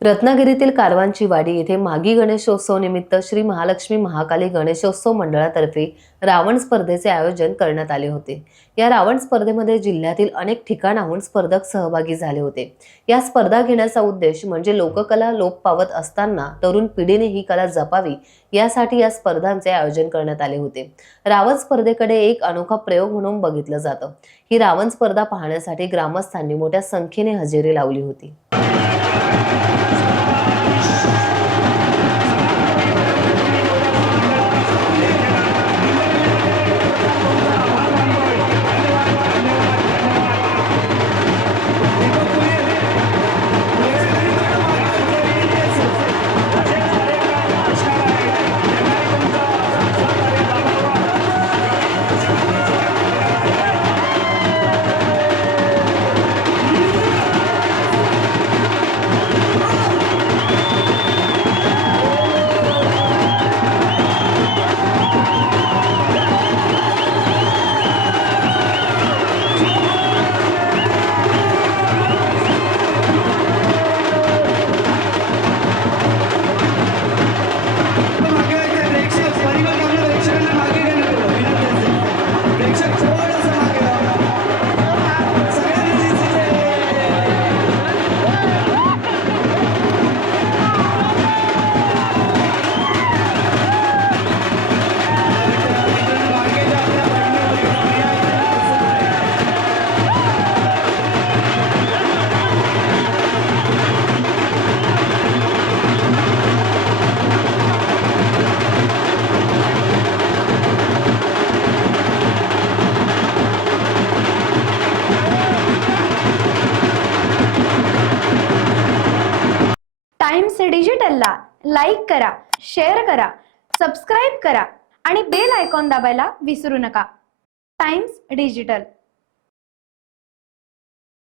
रत्नागिरीतील कारवांची वाडी येथे मागी गणेशोत्सव निमित्त श्री महालक्ष्मी महाकाली गणेशोत्सव मंडळातर्फे रावण स्पर्धेचे आयोजन करण्यात आले होते। या रावण स्पर्धेमध्ये जिल्ह्यातील अनेक ठिकाणाहून स्पर्धक सहभागी झाले होते। या स्पर्धा घेण्याचा उद्देश म्हणजे लोककला लोप पावत असताना तरुण पिढीने ही कला जपावी यासाठी या स्पर्धांचे आयोजन करण्यात आले होते। रावण स्पर्धेकडे एक अनोखा प्रयोग म्हणून बघितलं जातं। ही रावण स्पर्धा पाहण्यासाठी ग्रामस्थांनी मोठ्या संख्येने हजेरी लावली होती। टाइम्स डिजिटलला लाईक करा, शेअर करा, सबस्क्राइब करा आणि बेल आयकॉन दाबायला विसरू नका। Times digital.